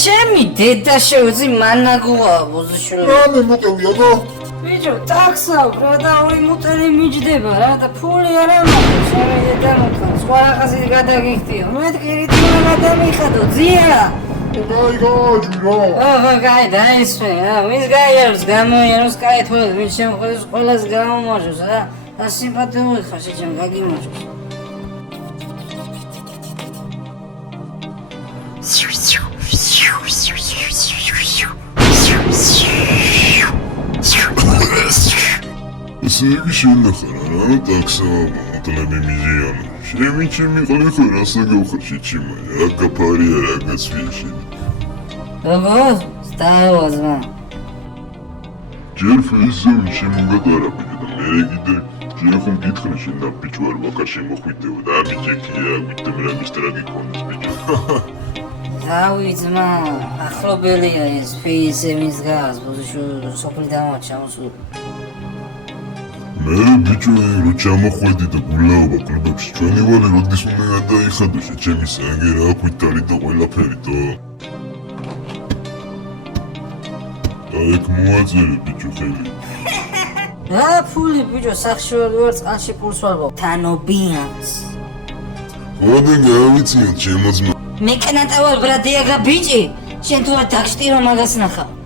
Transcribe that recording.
ჩემი დედა შეუძი მანაგოა ბოზოშვილი. რამე მოტევია და? ბიჭო, ტაქსავ რა და ორი მუტელი მიჯდება რა და ფული არ ამაქვს, ჩემი დედა მოხარ, სხვა რაღაცით გადაგიხდიო. მეთქი რითმა გადამიხადო, ძია. გაი დაისვე, ვინც გაიაროს გამოიაროს კაითვალე, ვინც შემოყვეს ყველას გამომარჯოს რა და სიმპათიური ხარ შეჩემ გაგიმარჯოს. ესე იგი შენახარ რა ტაქსა მოტლები მიზიანო შემიჩემი ყოლიხო რასა გავხარ შეჩიმა რა გაფარია რაღაც ვიში როგორ? სტავაზმა ჯერ ფიზიურ შემოგატარა ბიჭო და მე კიდე შენ ხომ გითხრა შენ და ბიჭო არ ვაკა შემოხვიდეო და ბიჭია ვიტომ რა მისტრაგი კონდეს ბიჭო რავი ძმა, ახლობელია ეს ფიზემის გას, ბოზოშვილი სოფლი დამარჩა მოსულ. მე ბიჭო რო ჩამოხვედი და გულაობა კლუბებში ჩვენი ვალი როდის უნდა გადაიხადო ჩემი საგე რა კვიტარი და ყველაფერი და აიქ მოაწერე ბიჭო ხელი რა ფული ბიჭო სახშორი ვარ წყალში ფულს ვარბო თანობიანს ხოდენ გავიციოთ ჩემო ძმა მეკანატავალ ბრადიაგა ბიჭი შენ თუ არ დაგშტირო მაგას ნახავ